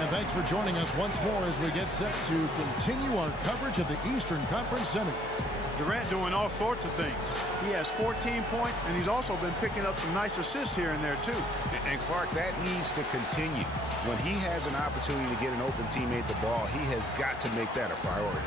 And thanks for joining us once more as we get set to continue our coverage of the Eastern Conference Semis. Durant doing all sorts of things. He has 14 points, and he's also been picking up some nice assists here and there, too. And Clark, that needs to continue. When he has an opportunity to get an open teammate the ball, he has got to make that a priority.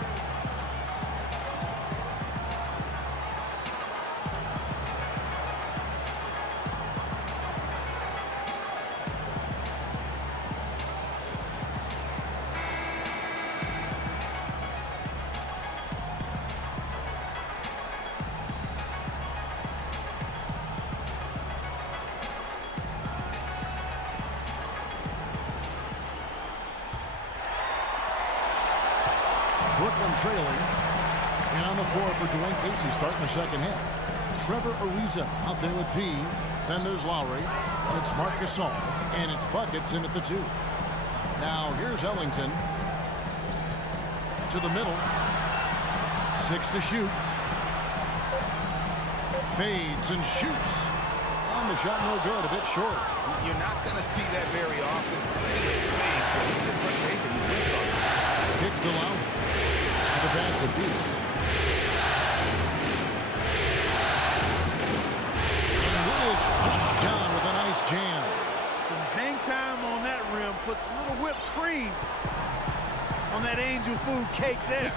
Brooklyn trailing. And on the floor for Dwayne Casey starting the second half. Trevor Ariza out there with P. Then there's Lowry. And it's Marc Gasol. And it's buckets in at the 2. Now here's Ellington. To the middle. 6 to shoot. Fades and shoots. On the shot, no good. A bit short. You're not going to see that very often. Plenty of space, but just let's face it, you miss on it. Kicks to Lowry. The pass to P. And it is flushed down with a nice jam. Some hang time on that rim puts a little whipped cream on that angel food cake there.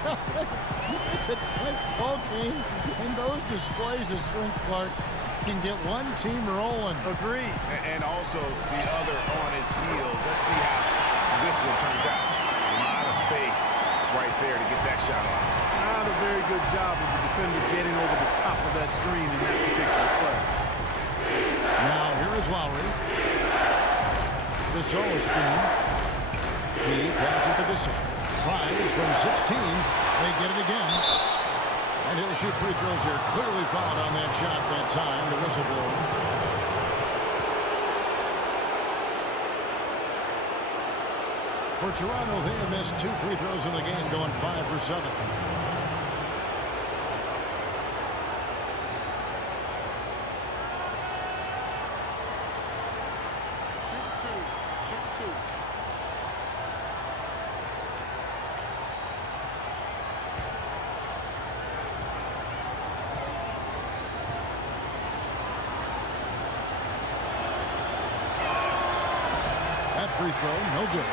It's a tight ball game, and those displays of strength, Clark, can get one team rolling. Agreed. And also the other on its heels. Let's see how this one turns out. A lot of space right there to get that shot off. Not a very good job of the defender getting over the top of that screen in that particular play. Now here is Lowry. The solo screen. He passes to Gasol. Tries from 16. They get it again. And he'll shoot free throws here. Clearly fouled on that shot that time. The whistle blown. For Toronto, they have missed 2 free throws in the game, going 5 for 7. Shoot two. That free throw, no good.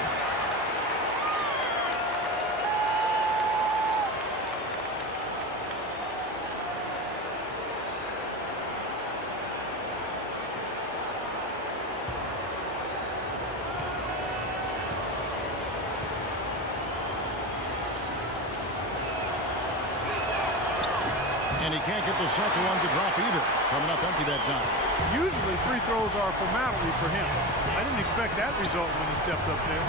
And he can't get the second one to drop either. Coming up empty that time. Usually free throws are a formality for him. I didn't expect that result when he stepped up there.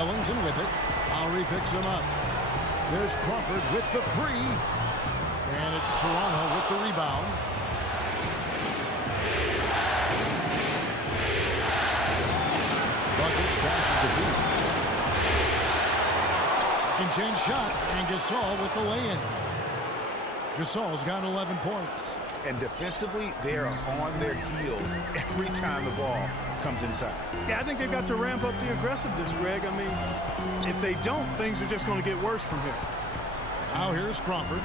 Ellington with it. Lowry picks him up. There's Crawford with the 3. And it's Toronto with the rebound. Buckets passes to B. Second chance shot. And Gasol with the lay-in. Gasol's got 11 points. And defensively, they are on their heels every time the ball comes inside. Yeah, I think they've got to ramp up the aggressiveness, Greg. I mean, if they don't, things are just going to get worse from here. Now here's Crawford.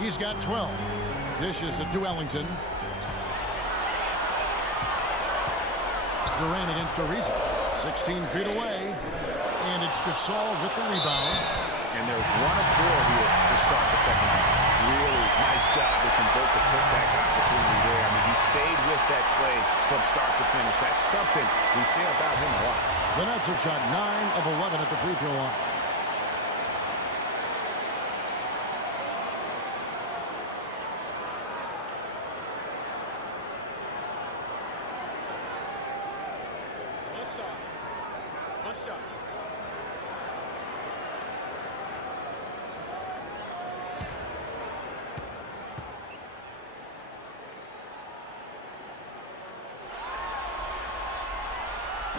He's got 12. Dishes it to Ellington. Durant against Ariza. 16 feet away. And it's Gasol with the rebound. And they're 1 of 4 here to start the second half. Really nice job to convert the putback opportunity there. I mean, he stayed with that play from start to finish. That's something we say about him a lot. The Nets have shot 9 of 11 at the free throw line. One shot.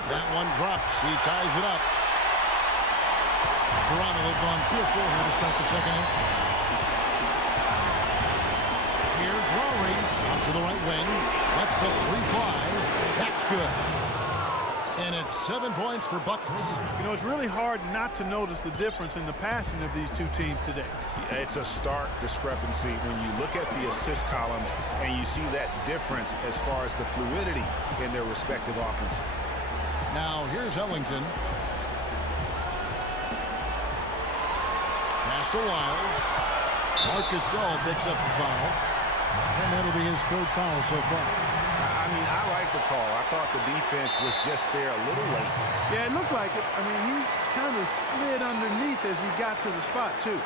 That one drops. He ties it up. Toronto have gone 2 of 4 here to start the second half. Here's Lowry out to the right wing. Lets the 3 fly. That's good. And it's 7 points for buckets. You know, it's really hard not to notice the difference in the passing of these two teams today. It's a stark discrepancy when you look at the assist columns and you see that difference as far as the fluidity in their respective offenses. Now here's Ellington. Pass to Wiles. Marcus Gasol picks up the foul. And that'll be his 3rd foul so far. I mean, I like the call. I thought the defense was just there a little late. Yeah, it looked like it. I mean, he kind of slid underneath as he got to the spot, too.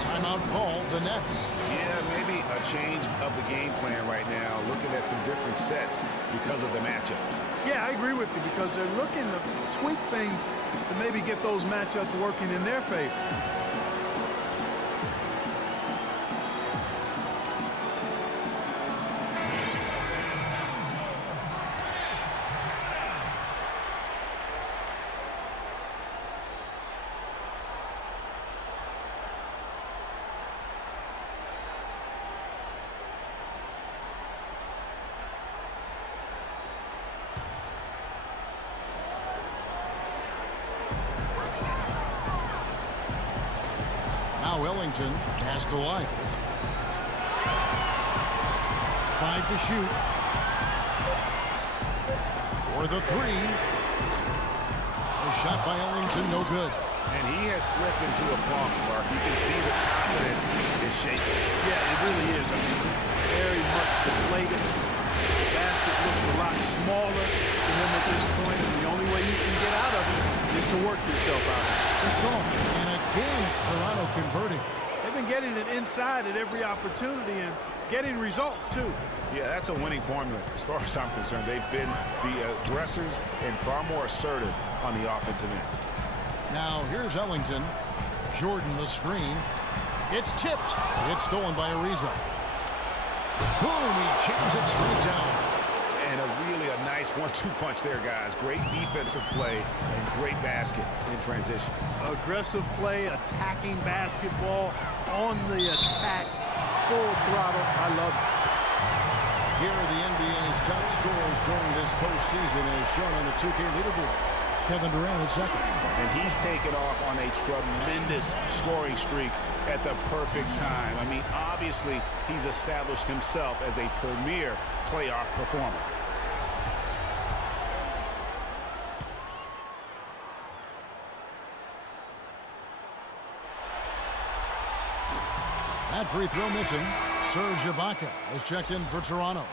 Timeout call, the Nets. Yeah, maybe a change of the game plan right now, looking at some different sets because of the matchup. Yeah, I agree with you because they're looking to tweak things to maybe get those matchups working in their favor. Now Ellington pass to Wiles. 5 to shoot. For the 3. A shot by Ellington, no good. And he has slipped into a funk, Mark. You can see the confidence is shaking. Yeah, it really is. I mean, very much deflated. The basket looks a lot smaller to him at this point, and the only way you can get out of it is to work yourself out of it. That's all. And again, it's Toronto converting. They've been getting it inside at every opportunity and getting results, too. Yeah, that's a winning formula as far as I'm concerned. They've been the aggressors and far more assertive on the offensive end. Now here's Ellington. Jordan the screen. It's tipped. It's stolen by Ariza. Boom, he jams it straight down. And really a nice 1-2 punch there, guys. Great defensive play and great basket in transition. Aggressive play, attacking basketball, on the attack, full throttle. I love it. Here are the NBA's top scorers during this postseason as shown on the 2K leaderboard. Kevin Durant is second. And he's taken off on a tremendous scoring streak at the perfect time. I mean, obviously, he's established himself as a premier playoff performer. That free throw missing. Serge Ibaka is checked in for Toronto.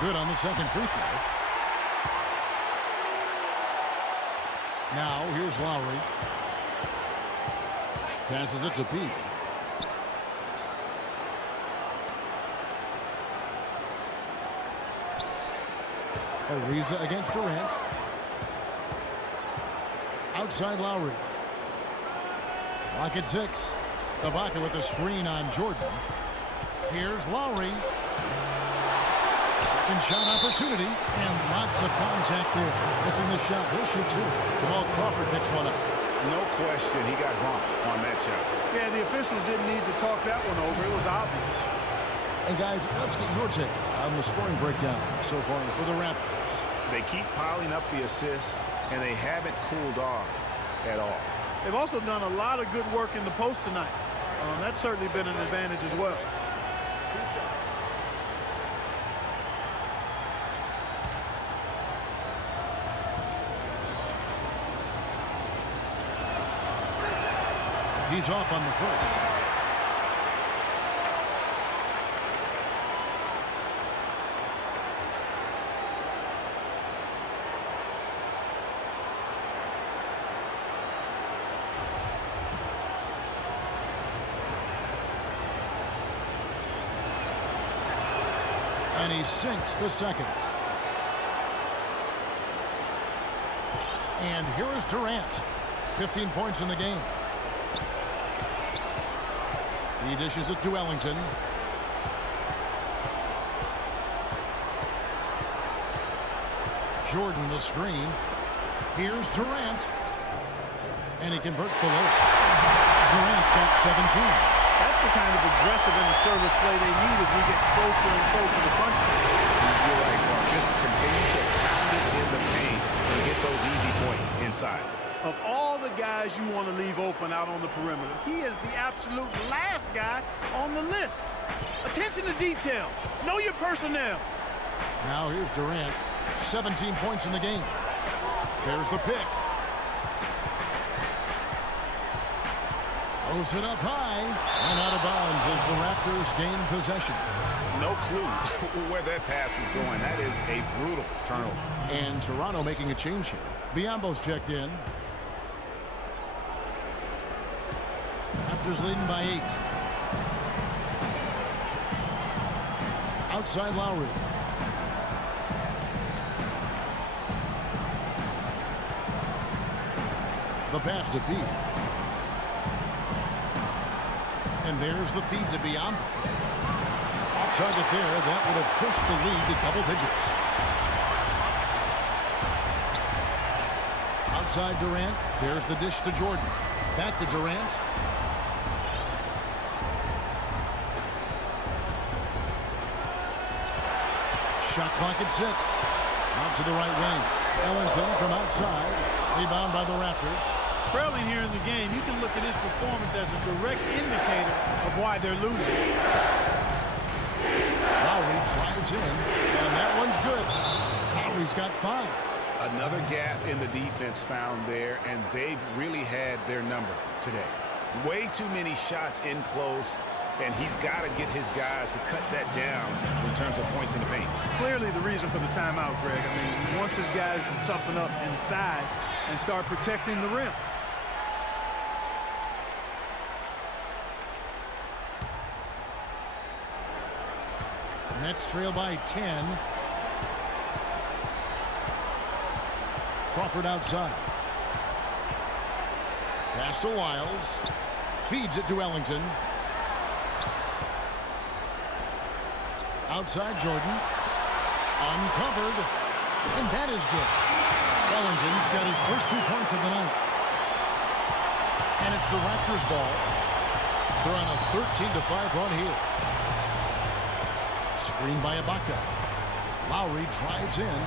Good on the second free throw. Now here's Lowry. Passes it to Pete. Ariza against Durant. Outside Lowry. Lock at 6. Ibaka with the screen on Jordan. Here's Lowry. Second shot opportunity, and lots of contact there. Missing the shot. He'll shoot 2. Jamal Crawford picks one up. No question, he got bumped on that shot. Yeah, the officials didn't need to talk that one over. It was obvious. And guys, let's get your take on the scoring breakdown so far for the Raptors. They keep piling up the assists, and they haven't cooled off at all. They've also done a lot of good work in the post tonight. That's certainly been an advantage as well. He's off on the first. And he sinks the second. And here is Durant. 15 points in the game. He dishes it to Ellington. Jordan the screen. Here's Durant. And he converts the look. Durant's got 17. That's the kind of aggressive and assertive play they need as we get closer and closer to punching. You're right, Mark. Just continue to pound it in the paint and get those easy points inside. Of all the guys you want to leave open out on the perimeter, he is the absolute last guy on the list. Attention to detail. Know your personnel. Now here's Durant. 17 points in the game. There's the pick. Throws it up high and out of bounds as the Raptors gain possession. No clue where that pass was going. That is a brutal turnover. And Toronto making a change here. Biombo's checked in. Raptors leading by 8. Outside Lowry. The pass to Pete. And there's the feed to Biombo. Off target there. That would have pushed the lead to double digits. Outside Durant. There's the dish to Jordan. Back to Durant. Shot clock at 6. Out to the right wing. Ellington from outside. Rebound by the Raptors. Trailing here in the game, you can look at his performance as a direct indicator of why they're losing. Lowry drives in, and that one's good. Lowry's got 5. Another gap in the defense found there, and they've really had their number today. Way too many shots in close, and he's got to get his guys to cut that down in terms of points in the paint. Clearly the reason for the timeout, Greg. I mean, he wants his guys to toughen up inside and start protecting the rim. Nets trail by 10. Crawford outside. Pass to Wiles. Feeds it to Ellington. Outside Jordan. Uncovered. And that is good. Ellington's got his first 2 points of the night. And it's the Raptors ball. They're on a 13-5 run here. Screen by Ibaka. Lowry drives in,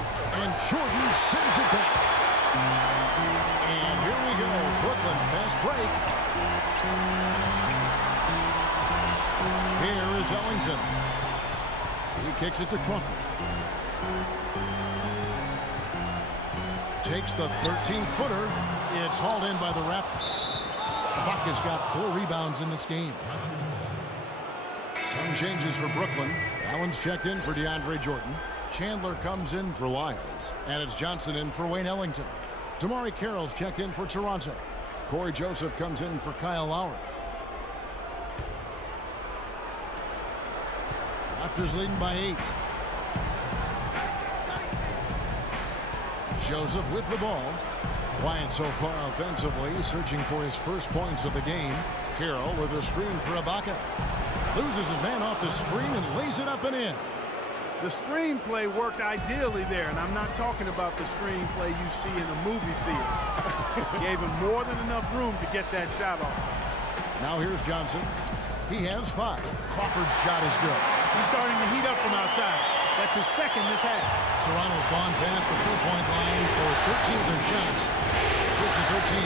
and Jordan sends it back. And here we go. Brooklyn fast break. Here is Ellington. He kicks it to Crawford. Takes the 13-footer. It's hauled in by the Raptors. Ibaka's got 4 rebounds in this game. Some changes for Brooklyn. Allen's checked in for DeAndre Jordan. Chandler comes in for Lyles. And it's Johnson in for Wayne Ellington. Damari Carroll's checked in for Toronto. Corey Joseph comes in for Kyle Lowry. Raptors leading by 8. Joseph with the ball. Quiet so far offensively, searching for his first points of the game. Carroll with a screen for Ibaka. Loses his man off the screen and lays it up and in. The screenplay worked ideally there, and I'm not talking about the screenplay you see in a movie theater. Gave him more than enough room to get that shot off. Now here's Johnson. He has 5. Crawford's shot is good. He's starting to heat up from outside. That's his second this half. Toronto's gone past the 3-point line for 13 of their shots. Switch to 13.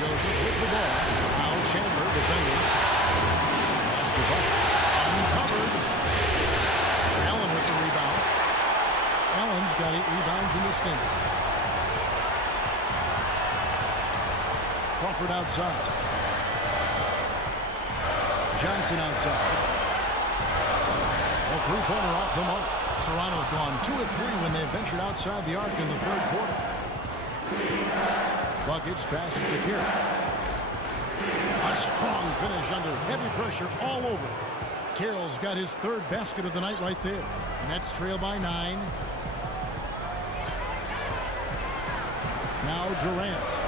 Joseph with the ball. Now Chandler defending. Pass to Bucks. Uncovered. Allen with the rebound. Allen's got 8 rebounds in this game. Crawford outside. Johnson outside. A 3-pointer off the mark. Toronto's gone 2 of 3 when they ventured outside the arc in the 3rd quarter. Buckets passes to Carroll. A strong finish under heavy pressure all over. Carroll's got his 3rd basket of the night right there. Nets trail by 9. Now Durant.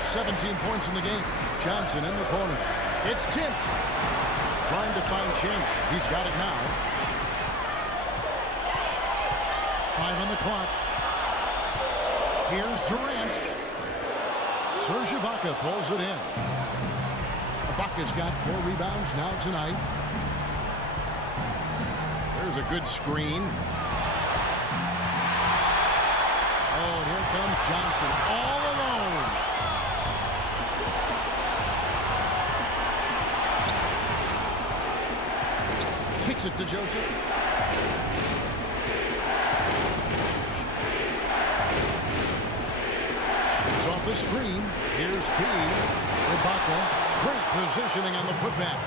17 points in the game. Johnson in the corner. It's tipped. trying to find Chandler. He's got it now. 5 on the clock. Here's Durant. Serge Ibaka pulls it in. Ibaka's got 4 rebounds now tonight. There's a good screen. Oh, and here comes Johnson all alone. Kicks it to Joseph. Shoots off the screen. Here's P. Ibaka. Great positioning on the putback.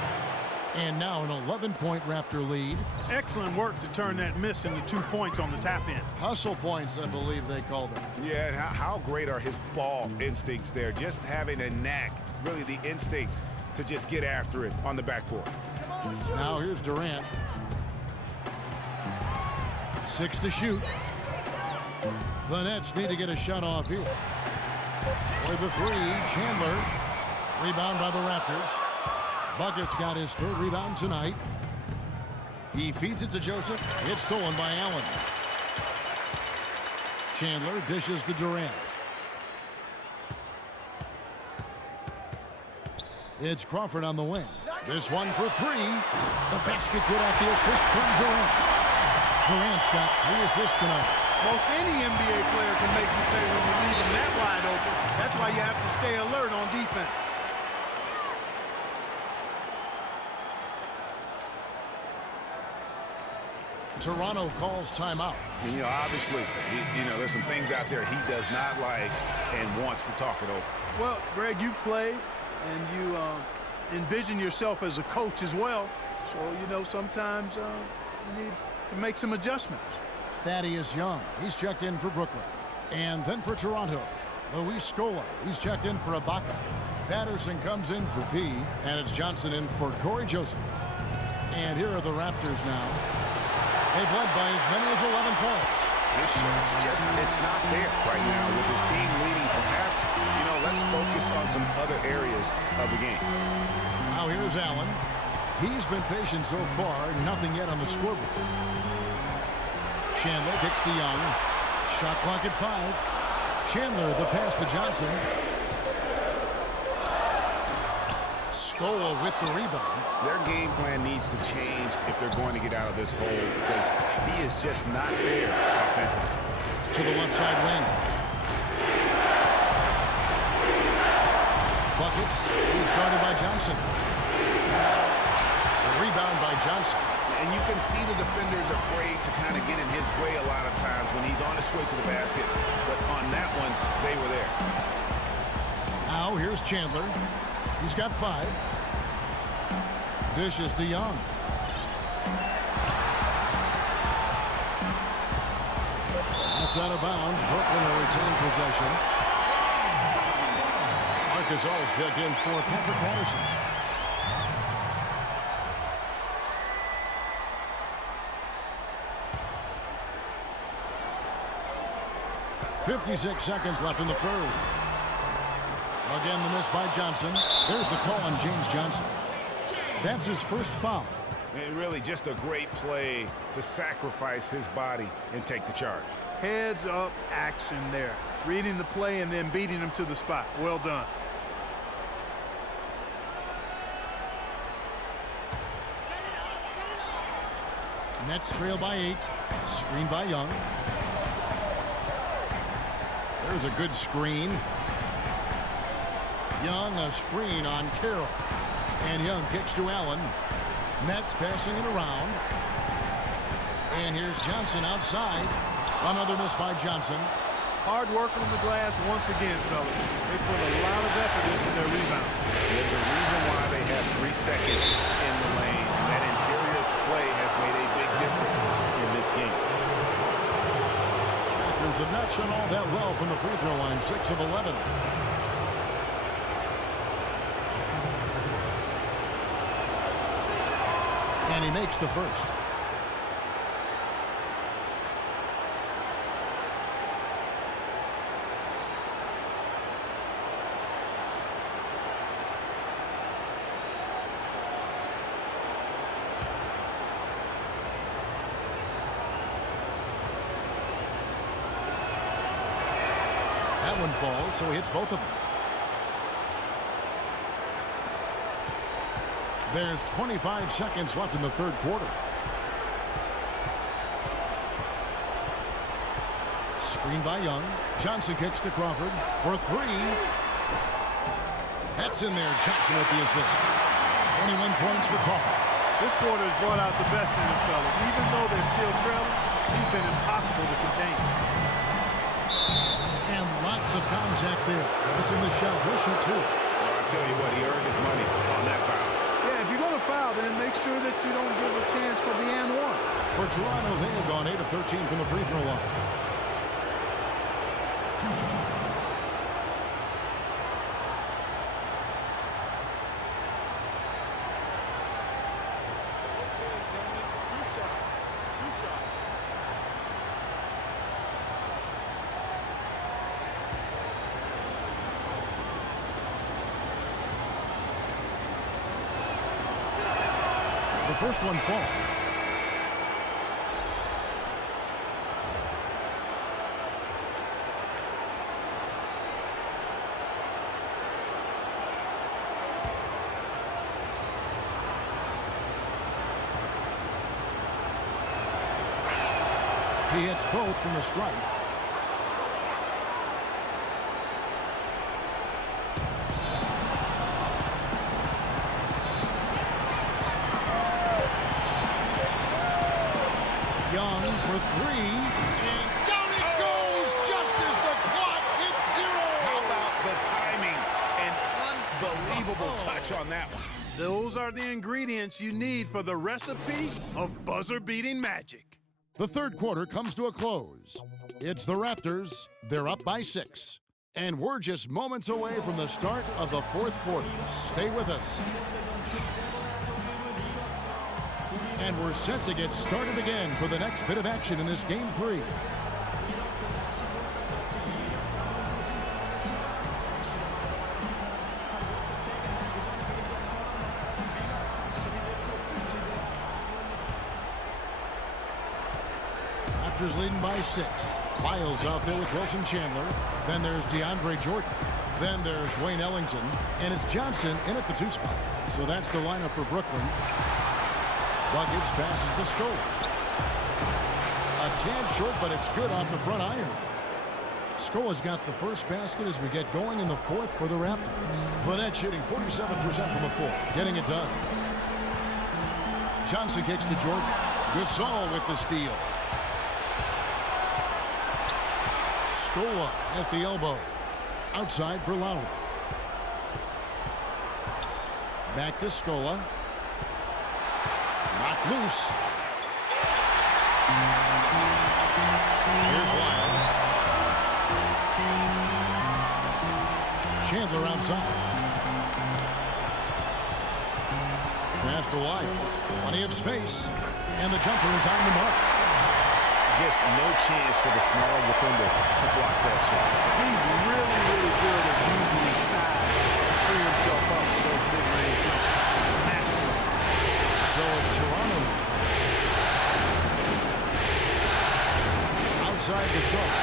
And now an 11-point Raptor lead. Excellent work to turn that miss into 2 points on the tap-in. Hustle points, I believe they call them. Yeah, how great are his ball instincts there? Just having a knack, really the instincts to just get after it on the backboard. Now here's Durant. 6 to shoot. The Nets need to get a shot off here. For the 3, Chandler. Rebound by the Raptors. Bucket's got his 3rd rebound tonight. He feeds it to Joseph. It's stolen by Allen. Chandler dishes to Durant. It's Crawford on the wing. This one for 3. The basket good off the assist from Durant. Durant's got 3 assists tonight. Most any NBA player can make you pay when you leave them that wide open. That's why you have to stay alert on defense. Toronto calls timeout. And, obviously, there's some things out there he does not like and wants to talk it over. Well, Greg, you've played, and you envision yourself as a coach as well. So, sometimes you need to make some adjustments. Thaddeus Young, he's checked in for Brooklyn. And then for Toronto, Luis Scola, he's checked in for Ibaka. Patterson comes in for P, and it's Johnson in for Corey Joseph. And here are the Raptors now. They've led by as many as 11 points. It's not there right now with his team leading. Perhaps, let's focus on some other areas of the game. Now here's Allen. He's been patient so far. Nothing yet on the scoreboard. Chandler kicks to Young. Shot clock at 5. Chandler, the pass to Johnson. Scola with the rebound. Their game plan needs to change if they're going to get out of this hole because he is just not there offensively. To the left side wing. Buckets. He's guarded by Johnson. A rebound by Johnson. And you can see the defenders afraid to kind of get in his way a lot of times when he's on his way to the basket. But on that one, they were there. Now here's Chandler. He's got 5. Dishes to Young. That's out of bounds. Brooklyn will retain possession. Marcus All's checked in for Patrick Patterson. .56 seconds left in the 3rd. Again, the miss by Johnson. There's the call on James Johnson. That's his first foul. And really just a great play to sacrifice his body and take the charge. Heads up action there. Reading the play and then beating him to the spot. Well done. Nets trail by 8. Screen by Young. There's a good screen. Young, a screen on Carroll. And Young kicks to Allen. Nets passing it around. And here's Johnson outside. Another miss by Johnson. Hard work on the glass once again, fellas. They put a lot of effort into their rebound. There's a reason why they have 3 seconds in the lane. And that interior play has made a big difference in this game. Raptors have not shot all that well from the free throw line. 6 of 11. And he makes the first. That one falls, so he hits both of them. There's 25 seconds left in the third quarter. Screen by Young. Johnson kicks to Crawford for three. That's in there. Johnson with the assist. 21 points for Crawford. This quarter has brought out the best in the fellas. Even though they're still trailing, he's been impossible to contain. And lots of contact there. Missing the shot. He'll shoot two. Well, I'll tell you what, he earned his money on that foul. Yeah, if you're going to foul, then make sure that you don't give a chance for the and one. For Toronto, they have gone 8 of 13 from the free throw line. The first one falls. He hits both from the strike. Young for three, and down it goes just as the clock hits zero. How about the timing? An unbelievable touch on that one. Those are the ingredients you need for the recipe of buzzer-beating magic. The third quarter comes to a close. It's the Raptors. They're up by 6. And we're just moments away from the start of the fourth quarter. Stay with us. And we're set to get started again for the next bit of action in this Game 3. Raptors leading by 6. Miles out there with Wilson Chandler. Then there's DeAndre Jordan. Then there's Wayne Ellington. And it's Johnson in at the 2 spot. So that's the lineup for Brooklyn. Luggage passes to Scola. A tad short, but it's good off the front iron. Scola's got the first basket as we get going in the fourth for the Raptors. Burnett shooting 47% from the floor, getting it done. Johnson kicks to Jordan. Gasol with the steal. Scola at the elbow. Outside for Lowry. Back to Scola. Knocked loose. Here's Wiles. Chandler outside. Pass to Wiles. Plenty of space. And the jumper is on the mark. Just no chance for the smaller defender to block that shot. He's really, really good at using his size to free himself up for those mid-range jumpers. Master. So it's Toronto. Outside the zone.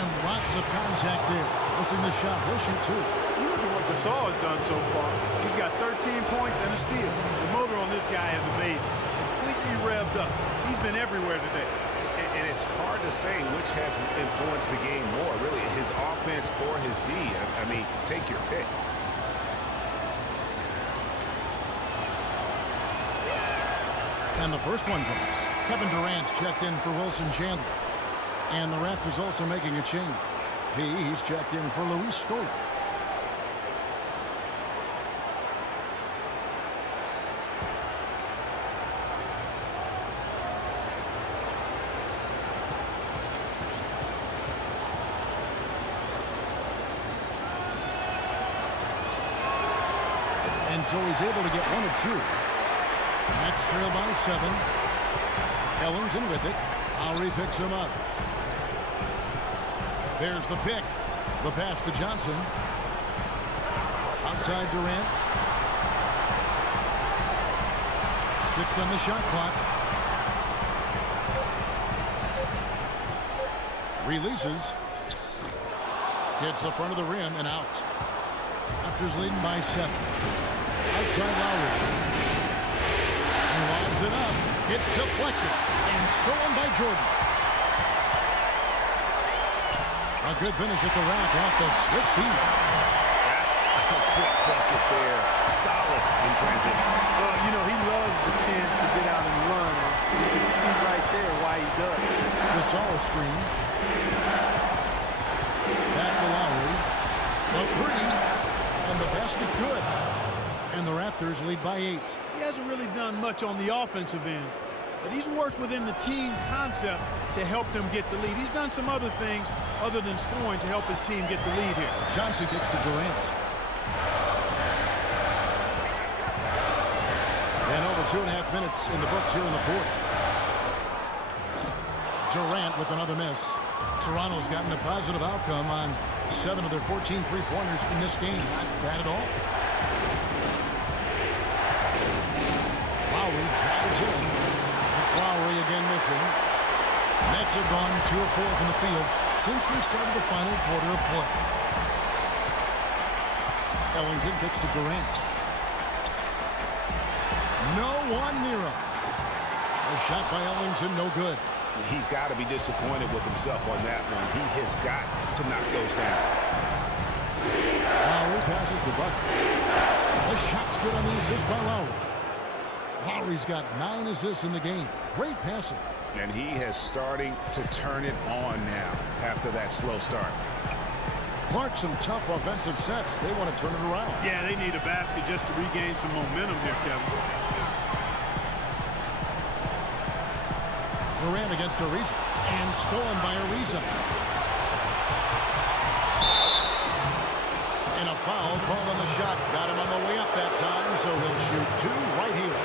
And lots of contact there. Missing the shot. He'll shoot two. You look at what Gasol has done so far. He's got 13 points and a steal. The motor on this guy is amazing. Completely revved up. He's been everywhere today. And it's hard to say which has influenced the game more, really, his offense or his D. I mean, take your pick. And the first one drops. Kevin Durant's checked in for Wilson Chandler. And the Raptors also making a change. He's checked in for Luis Scola. And so he's able to get 1 of 2. That's trailed by 7. Ellington with it. Lowry picks him up. There's the pick. The pass to Johnson. Outside Durant. 6 on the shot clock. Releases. Hits the front of the rim and out. Raptors leading by 7. Outside Lowry. He lobs it up. It's deflected and stolen by Jordan. A good finish at the rack off the slip feed. That's a quick bucket there. Solid in transition. Well, you know, he loves the chance to get out and run. And you can see right there why he does. The Gasol screen. Back to Lowry. The three. And the basket good. And the Raptors lead by 8. He hasn't really done much on the offensive end, but he's worked within the team concept to help them get the lead. He's done some other things other than scoring to help his team get the lead here. Johnson kicks to Durant. And over 2.5 minutes in the books here in the fourth. Durant with another miss. Toronto's gotten a positive outcome on 7 of their 14 three-pointers in this game. Not bad at all. Lowry drives in. It's Lowry again missing. Nets have gone 2 of 4 from the field since we started the final quarter of play. Ellington kicks to Durant. No one near him. A shot by Ellington, no good. He's got to be disappointed with himself on that one. He has got to knock those down. Lowry passes to Buckets. The shot's good on the assist by Lowry. Lowry's got 9 assists in the game. Great passing. And he has starting to turn it on now after that slow start. Clark, some tough offensive sets. They want to turn it around. Yeah, they need a basket just to regain some momentum here, Kevin. Durant against Ariza. And stolen by Ariza. And a foul called on the shot. Got him on the way up that time, so he'll shoot 2 right here.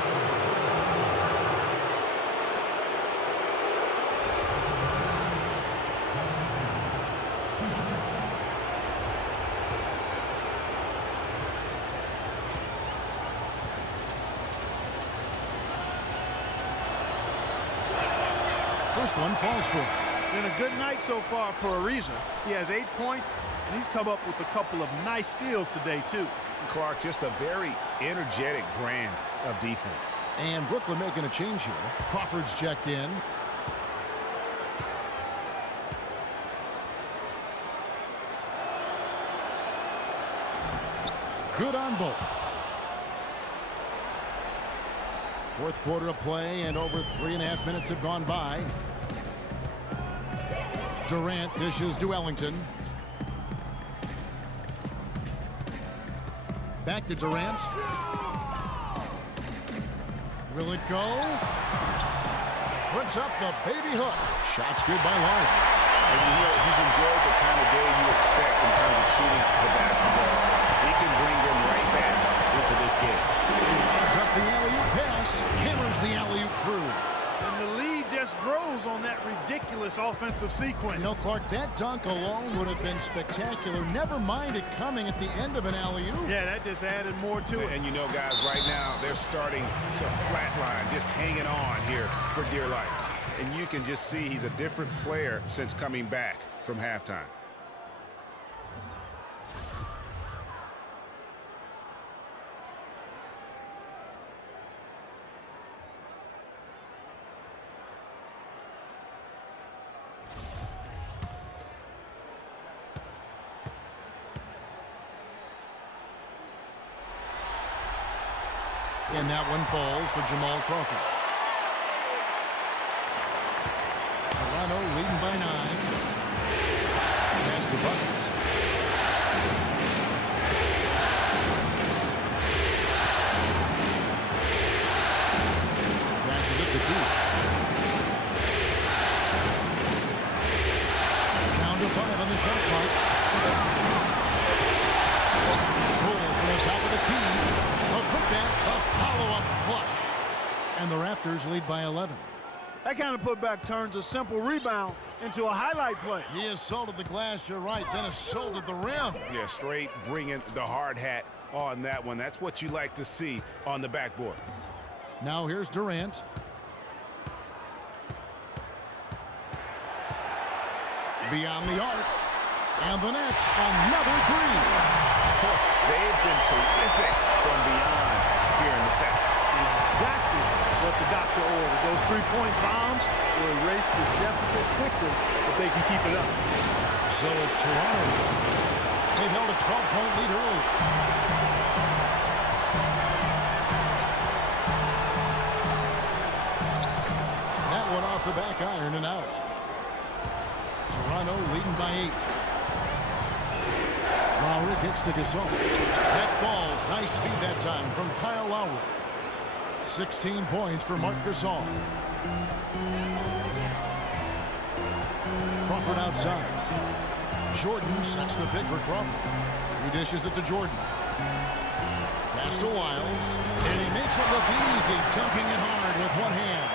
First one falls for him. Been a good night so far for Ariza. He has 8 points, and he's come up with a couple of nice steals today, too. Clark, just a very energetic brand of defense. And Brooklyn making a change here. Crawford's checked in. Good on both. Fourth quarter of play, and over 3.5 minutes have gone by. Durant dishes to Ellington. Back to Durant. Will it go? Puts up the baby hook. Shot's good by Lawrence. And you know, he's enjoyed the kind of day you expect in terms of shooting the basketball. He can bring them right back into this game. He lines up the alley-oop pass. Hammers the alley-oop through. And the lead just grows on that ridiculous offensive sequence. You know, Clark, that dunk alone would have been spectacular. Never mind it coming at the end of an alley-oop. Yeah, that just added more to it. And you know, guys, right now, they're starting to flatline, just hanging on here for dear life. And you can just see he's a different player since coming back from halftime. And that one falls for Jamal Crawford. Toronto leading by 9. Pass to Buckets. Passes it to Duke. Down to 5 on the shot clock. Pull from the top of the key. Put that, a follow-up flush. And the Raptors lead by 11. That kind of putback turns a simple rebound into a highlight play. He assaulted the glass, you're right, then assaulted the rim. Yeah, straight bringing the hard hat on that one. That's what you like to see on the backboard. Now here's Durant. Beyond the arc. And the Nets, another three. They've been terrific from beyond here in the second. Exactly what the doctor ordered. Those three-point bombs will erase the deficit quickly if they can keep it up. So it's Toronto. They've held a 12-point lead early. That one off the back iron and out. Toronto leading by 8. Lowry kicks to Gasol. That falls. Nice feed that time from Kyle Lowry. 16 points for Marc Gasol. Crawford outside. Jordan sets the pick for Crawford. He dishes it to Jordan. Pass to Wiles. And he makes it look easy, dunking it hard with one hand.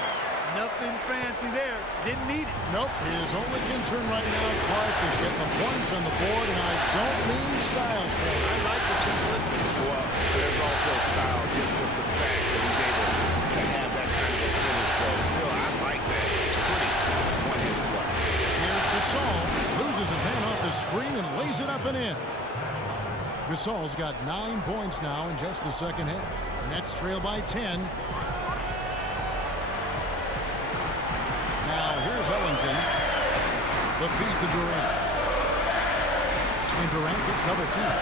Nothing fancy there. Didn't need it. Nope. His only concern right now, Clark, is getting the points on the board, and I don't mean style points. I like the simplicity. Well, there's also style just with the fact that he's able to have that kind of a finish. So still, I like that. Pretty one-handed play. Here's Gasol. Loses his man off the screen and lays it up and in. Gasol's got 9 points now in just the second half. Nets trail by 10. Now here's Ellington. The feed to Durant. And Durant gets double team.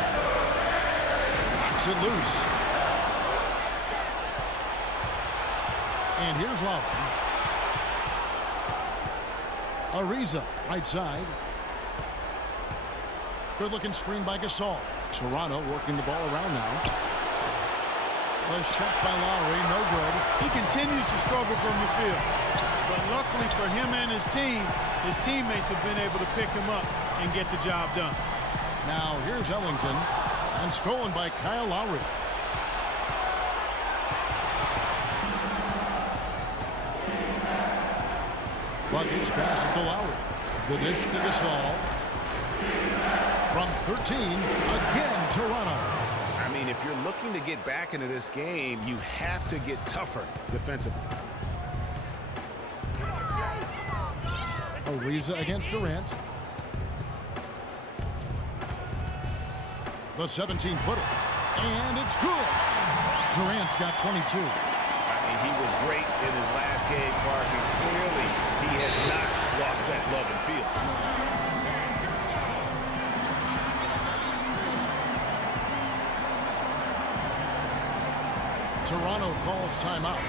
Knocks it loose. And here's Lowry. Ariza, right side. Good-looking screen by Gasol. Toronto working the ball around now. The shot by Lowry, no good. He continues to struggle from the field. But luckily for him and his team, his teammates have been able to pick him up and get the job done. Now here's Ellington. And stolen by Kyle Lowry. Buckets passes to Lowry. The dish to Gasol. From 13, again Toronto. I mean, if you're looking to get back into this game, you have to get tougher defensively. Ariza against Durant. The 17-footer. And it's good. Durant's got 22. I mean, he was great in his last game, Clark, and clearly he has not lost that love and feel. Toronto calls timeout.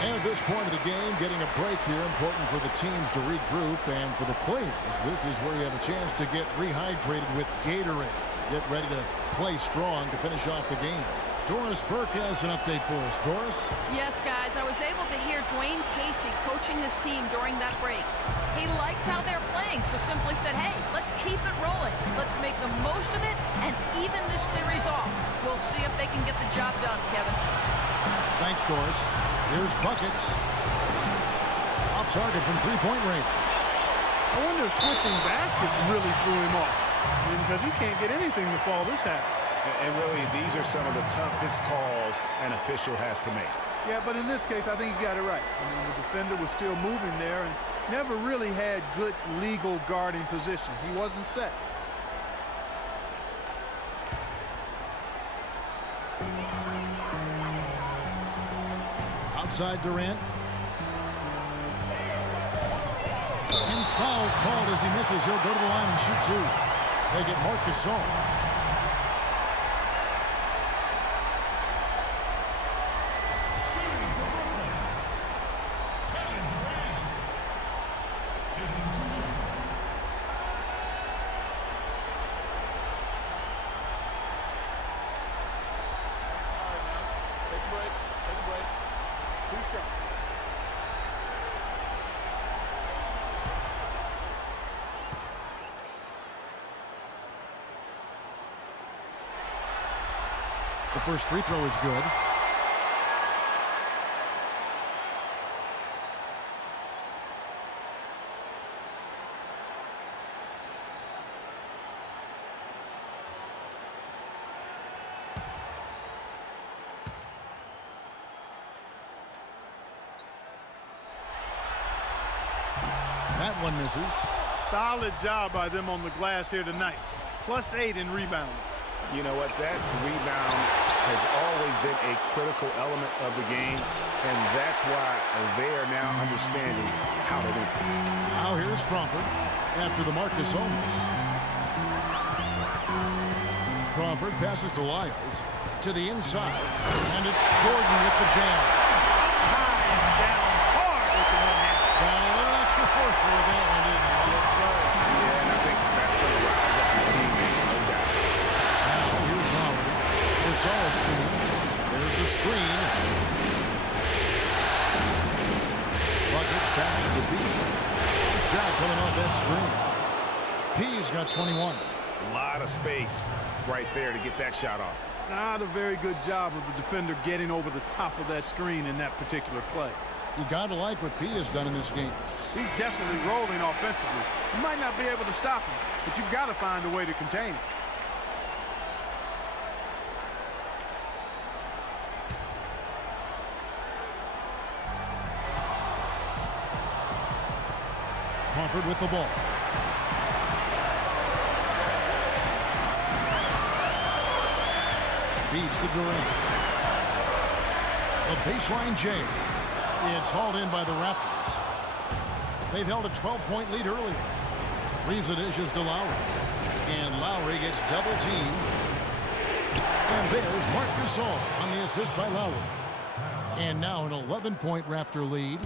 And at this point of the game, getting a break here, important for the teams to regroup, and for the players, this is where you have a chance to get rehydrated with Gatorade. Get ready to play strong to finish off the game. Doris Burke has an update for us. Doris? Yes, guys, I was able to hear Dwayne Casey coaching his team during that break. He likes how they're playing, so simply said, hey, let's keep it rolling. Let's make the most of it and even this series off. We'll see if they can get the job done, Kevin. Thanks, Doris. Here's buckets. Off target from three-point range. I wonder if switching baskets really threw him off. I mean, because he can't get anything to fall this half. And really, these are some of the toughest calls an official has to make. Yeah, but in this case, I think he got it right. I mean, the defender was still moving there and never really had good legal guarding position. He wasn't set. Outside Durant. And foul called as he misses. He'll go to the line and shoot two. They get Marc Gasol. The first free throw is good. That one misses. Solid job by them on the glass here tonight. +8 in rebounding. You know what? That rebound has always been a critical element of the game, and that's why they are now understanding how to win. Now here's Crawford after the Marcus Holmes. Crawford passes to Lyles to the inside, and it's Jordan with the jam. High and down hard with the one-hand. Got a little extra force for that one, didn't he? Yes, sir. Yeah, and I think that's going to rise up his teammates, no doubt. Now here's Lowry. Gasol screen. There's the screen. Buckets passes to P. Nice job pulling off that screen. P's got 21. A lot of space right there to get that shot off. Not a very good job of the defender getting over the top of that screen in that particular play. You gotta like what P has done in this game. He's definitely rolling offensively. You might not be able to stop him, but you've got to find a way to contain him. Crawford with the ball. Feeds to Durant. A baseline J. It's hauled in by the Raptors. They've held a 12-point lead earlier. Leaves it dishes to Lowry. And Lowry gets double-teamed. And there's Marc Gasol on the assist by Lowry. And now an 11-point Raptor lead.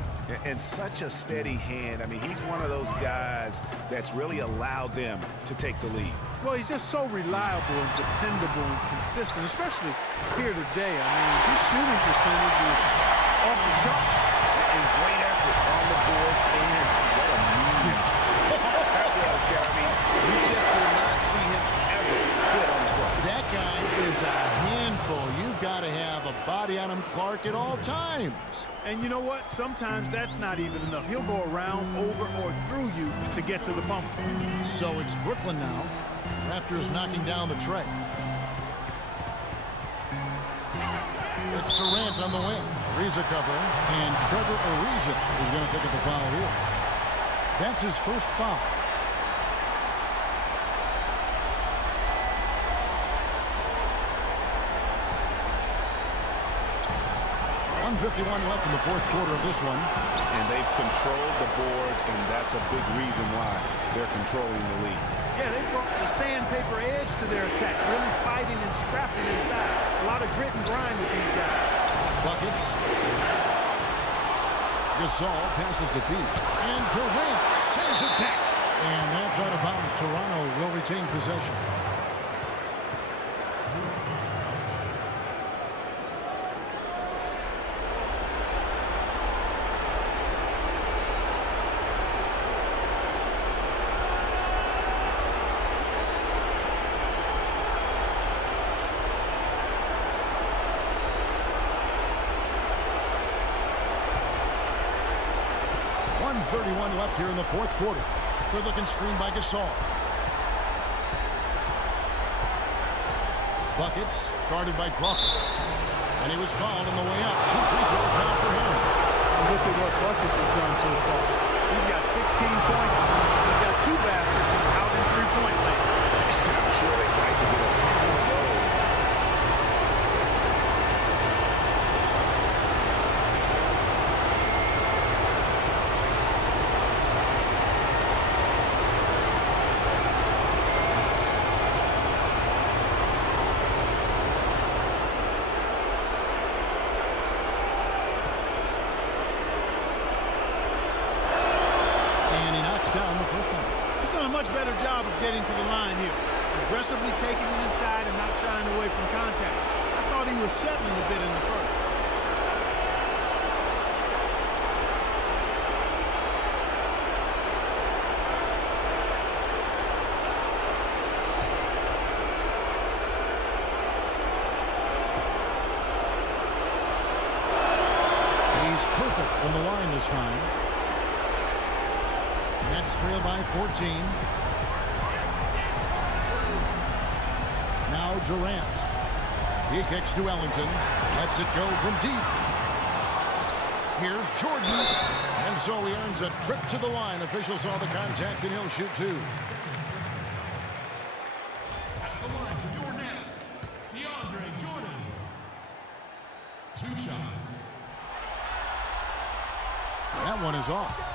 And such a steady hand. I mean, he's one of those guys that's really allowed them to take the lead. Well, he's just so reliable and dependable and consistent, especially here today. I mean, his shooting percentage is off the charts. And great effort on the boards, and what a move. That was, I mean, we just will not see him ever quit on the court. That guy is a handful. You've got to have a body on him, Clark, at all times. And you know what? Sometimes that's not even enough. He'll go around, over, or through you to get to the pump. So it's Brooklyn now. Raptors knocking down the tray. It's Durant on the wing. Ariza covering, and Trevor Ariza is going to pick up the foul here. That's his first foul. 1:51 left in the fourth quarter of this one. And they've controlled the boards, and that's a big reason why they're controlling the lead. Yeah, they brought the sandpaper edge to their attack, really fighting and scrapping inside. A lot of grit and grind with these guys. Buckets. Gasol passes to Pete. And Durant sends it back. And that's out of bounds. Toronto will retain possession. .31 left here in the fourth quarter. Good looking screen by Gasol. Buckets guarded by Crawford. And he was fouled on the way up. 2 free throws now for him. Look at what Buckets has done so far. He's got 16 points. He's got 2 baskets out in 3-point land. I'm sure they'd like to get a couple of those. Down the first one. He's done a much better job of getting to the line here. Aggressively taking it inside and not shying away from contact. I thought he was settling a bit in the first. He's perfect from the line this time. Nets trail by 14. Now Durant. He kicks to Ellington. Lets it go from deep. Here's Jordan. And so he earns a trip to the line. Officials saw the contact, and he'll shoot two. At the line for your Nets, DeAndre Jordan. 2 shots. That one is off.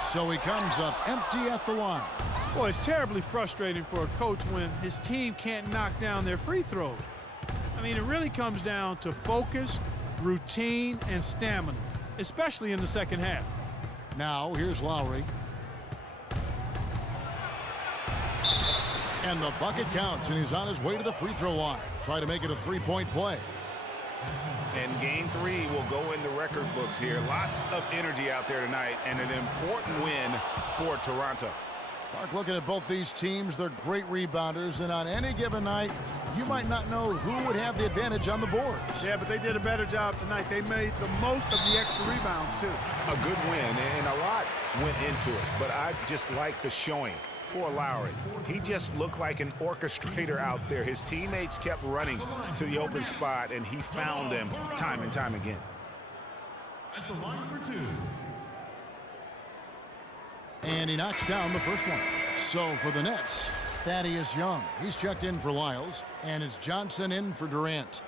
So he comes up empty at the line. Boy, it's terribly frustrating for a coach when his team can't knock down their free throws. I mean, it really comes down to focus, routine, and stamina, especially in the second half. Now, here's Lowry. And the bucket counts, and he's on his way to the free throw line. Try to make it a three-point play. And game 3 will go in the record books here. Lots of energy out there tonight, and an important win for Toronto. Clark, looking at both these teams, they're great rebounders, and on any given night, you might not know who would have the advantage on the boards. Yeah, but they did a better job tonight. They made the most of the extra rebounds, too. A good win, and a lot went into it, but I just like the showing for Lowry. He just looked like an orchestrator out there. His teammates kept running to the open spot, and he found them time and time again. At the line for 2. And he knocks down the first one. So for the Nets, Thaddeus Young. He's checked in for Lyles, and it's Johnson in for Durant.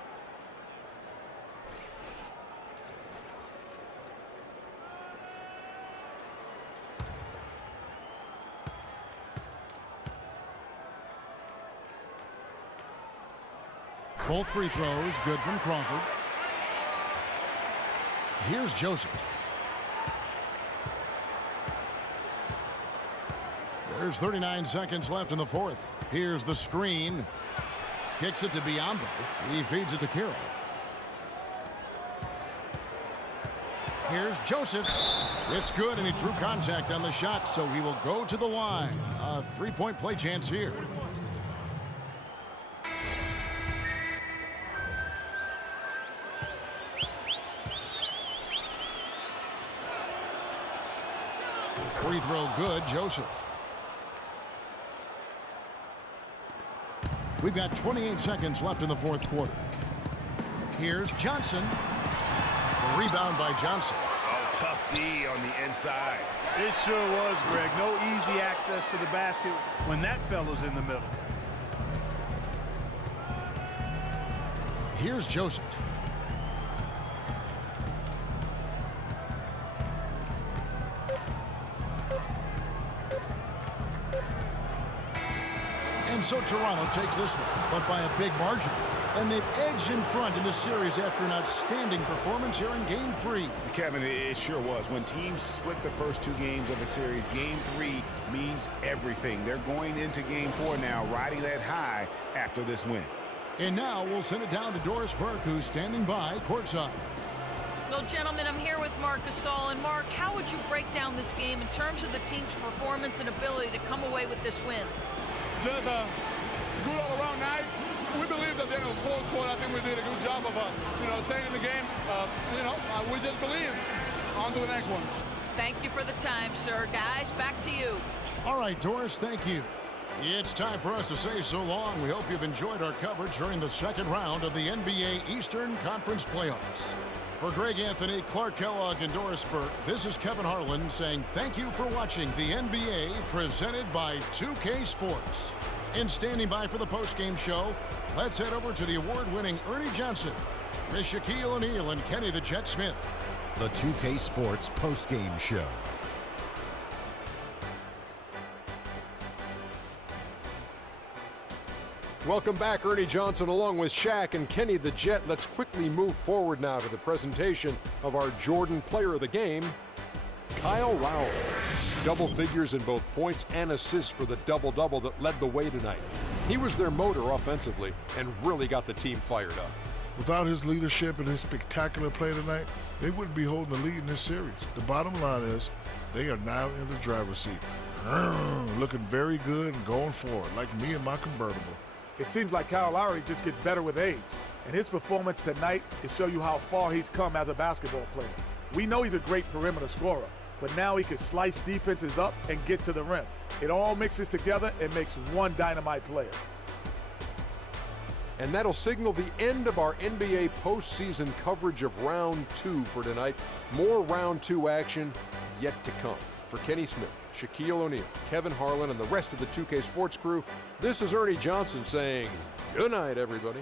Both free throws good from Crawford. Here's Joseph. There's 39 seconds left in the fourth. Here's the screen. Kicks it to Biyombo. He feeds it to Kiro. Here's Joseph. It's good, and he drew contact on the shot, so he will go to the line. A three-point play chance here. Free throw good, Joseph. We've got 28 seconds left in the fourth quarter. Here's Johnson. The rebound by Johnson. Oh, tough D on the inside. It sure was, Greg. No easy access to the basket when that fella's in the middle. Here's Joseph. And so Toronto takes this one, but by a big margin. And they've edged in front in the series after an outstanding performance here in Game 3. Kevin, it sure was. When teams split the first 2 games of a series, Game 3 means everything. They're going into Game 4 now, riding that high after this win. And now we'll send it down to Doris Burke, who's standing by courtside. Well, gentlemen, I'm here with Marc Gasol. And Mark, how would you break down this game in terms of the team's performance and ability to come away with this win? Just a good all-around night. We believe that at the end of the fourth quarter, I think we did a good job of, staying in the game. We just believe. On to the next one. Thank you for the time, sir. Guys, back to you. All right, Doris, thank you. It's time for us to say so long. We hope you've enjoyed our coverage during the second round of the NBA Eastern Conference Playoffs. For Greg Anthony, Clark Kellogg, and Doris Burke, this is Kevin Harlan saying thank you for watching the NBA presented by 2K Sports. And standing by for the postgame show, let's head over to the award-winning Ernie Johnson, Miss Shaquille O'Neal, and Kenny the Jet Smith. The 2K Sports postgame show. Welcome back, Ernie Johnson along with Shaq and Kenny the Jet. Let's quickly move forward now to the presentation of our Jordan Player of the Game, Kyle Lowry. Double figures in both points and assists for the double-double that led the way tonight. He was their motor offensively and really got the team fired up. Without his leadership and his spectacular play tonight, they wouldn't be holding the lead in this series. The bottom line is they are now in the driver's seat. Looking very good and going forward, like me and my convertible. It seems like Kyle Lowry just gets better with age. And his performance tonight is show you how far he's come as a basketball player. We know he's a great perimeter scorer, but now he can slice defenses up and get to the rim. It all mixes together and makes one dynamite player. And that'll signal the end of our NBA postseason coverage of Round 2 for tonight. More Round 2 action yet to come. For Kenny Smith, Shaquille O'Neal, Kevin Harlan, and the rest of the 2K Sports crew, this is Ernie Johnson saying good night, everybody.